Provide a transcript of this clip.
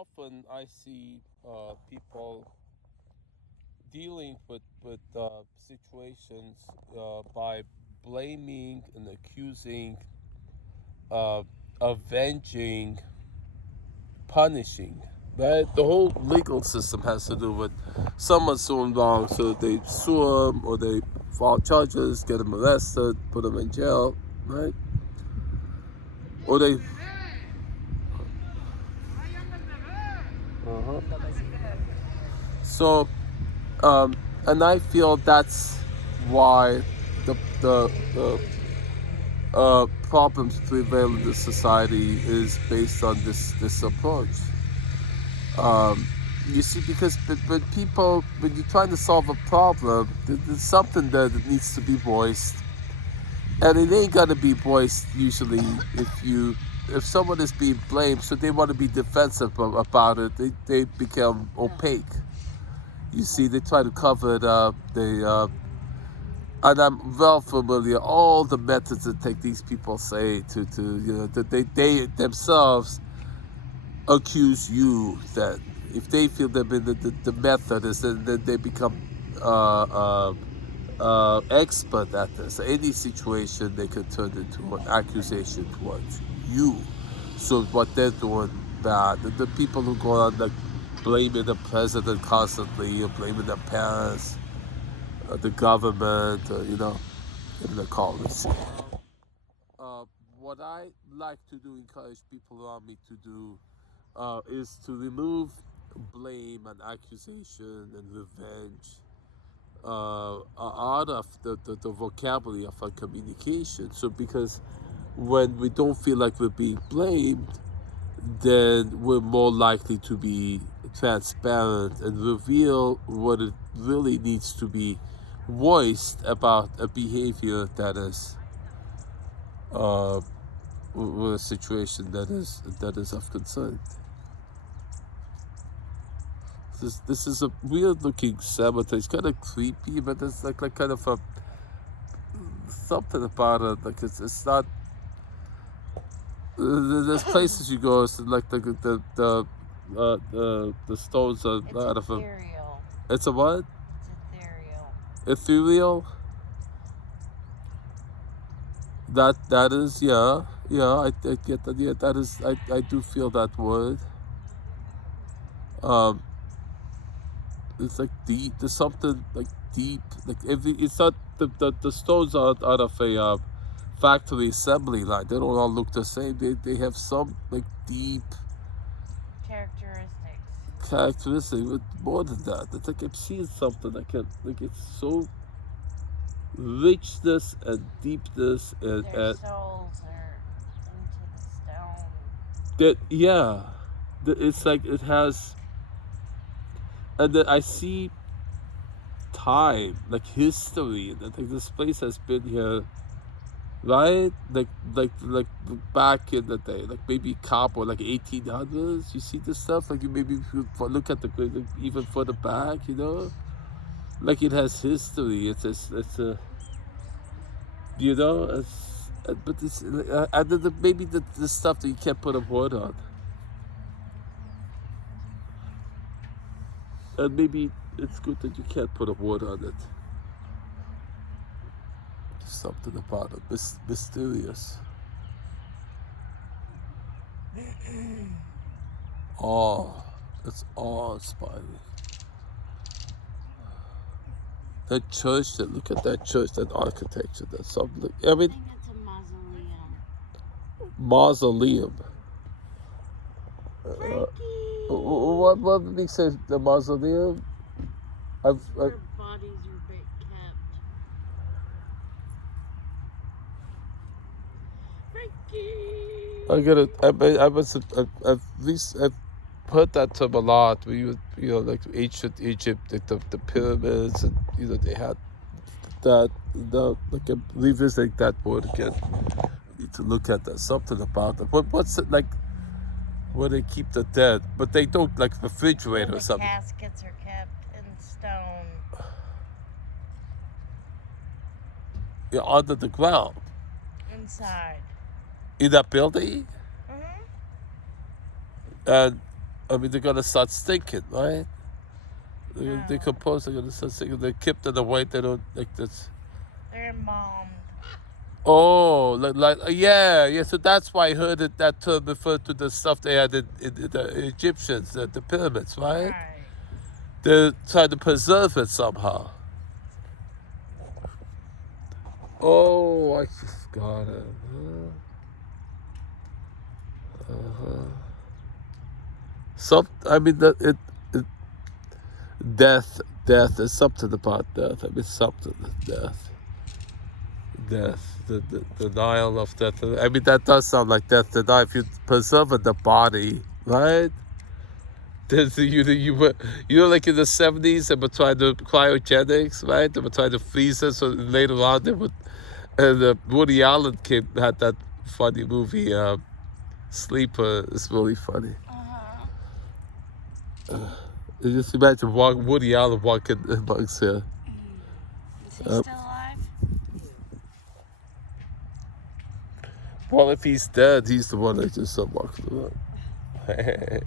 often I see people dealing with situations by blaming and accusing, uh, avenging, punishing. Right? The whole legal system has to do with someone's doing wrong, so they sue them or they file charges, get them arrested, put them in jail, right? Or they. Uh-huh. So, and I feel that's why the problems prevail in this society is based on this approach. You see, because when people, when you're trying to solve a problem, there's something that needs to be voiced, and it ain't gonna be voiced usually if someone is being blamed, so they want to be defensive about it. They become opaque. You see, they try to cover it up. And I'm well familiar all the methods that take these people say to that they themselves accuse you that if they feel that the method is then they become expert at this. Any situation they can turn into an accusation towards you. So what they're doing bad. The people who go on like blaming the president constantly or blaming their parents, the government, even the college. Uh, what I like to do, encourage people around me to do, is to remove blame and accusation and revenge out of the vocabulary of our communication. So, because when we don't feel like we're being blamed, then we're more likely to be transparent and reveal what it really needs to be voiced about a behavior that is uh, a situation that is of concern. This is a weird looking cemetery. It's kind of creepy, but there's like kind of a something about it. Like it's not. There's places you go. It's like the stones are It's out of a. ethereal. It's a what? It's ethereal. Ethereal. That is, I get that. Yeah, that is, I do feel that word. Um, it's like deep. There's something like deep. Like if it's not the stones are out of a factory assembly line. They don't all look the same. They have some like deep Characteristics. characteristic, but more than that. It's like I'm seeing something. I can like it's so richness and deepness Their and souls are into the stone. that yeah. It's like it has, and then I see time, like history. That like this place has been here, right? Like back in the day, like maybe Cabo, like 1800s. You see this stuff, like you maybe if you look at the like, even further back, like it has history. It's a but it's and then maybe the stuff that you can't put a word on, and maybe it's good that you can't put a word on it. Something about it, mysterious. Oh, it's awe-inspiring. That church, look at that church, that architecture, that's something. I I mean, think it's a mausoleum. mausoleum. Frankie! What makes it the mausoleum? I've, It's I, where bodies are kept. Frankie! I get it. I must have, at least I've heard that term a lot. Where like ancient Egypt, like the pyramids, and they had that. Like I'm revisiting that word again. Need to look at that. Something about it. What's it like? Where they keep the dead, but they don't like refrigerate Where or the something. caskets are kept in stone. Yeah, under the ground Inside. in that building, Mm-hmm. and I mean, they're gonna start stinking, right? They're gonna No. decompose. They're gonna start stinking. They're kept in a way they don't like this. They're embalmed. Oh, yeah. So that's why I heard that term referred to the stuff they had in the Egyptians, the pyramids, right? Right. They're trying to preserve it somehow. Oh, I just got it. I mean, death. There's something about death. I mean, something. Death. The denial of death. I mean, that does sound like death denial. If you preserve the body, right? There's like in the 70s, they were trying to cryogenics, right? They were trying to freeze it, so later on they would. And Woody Allen had that funny movie, Sleeper. It's really funny. You just imagine Woody Allen walking amongst here. Is he still alive? Well, if he's dead, he's the one that just walking around.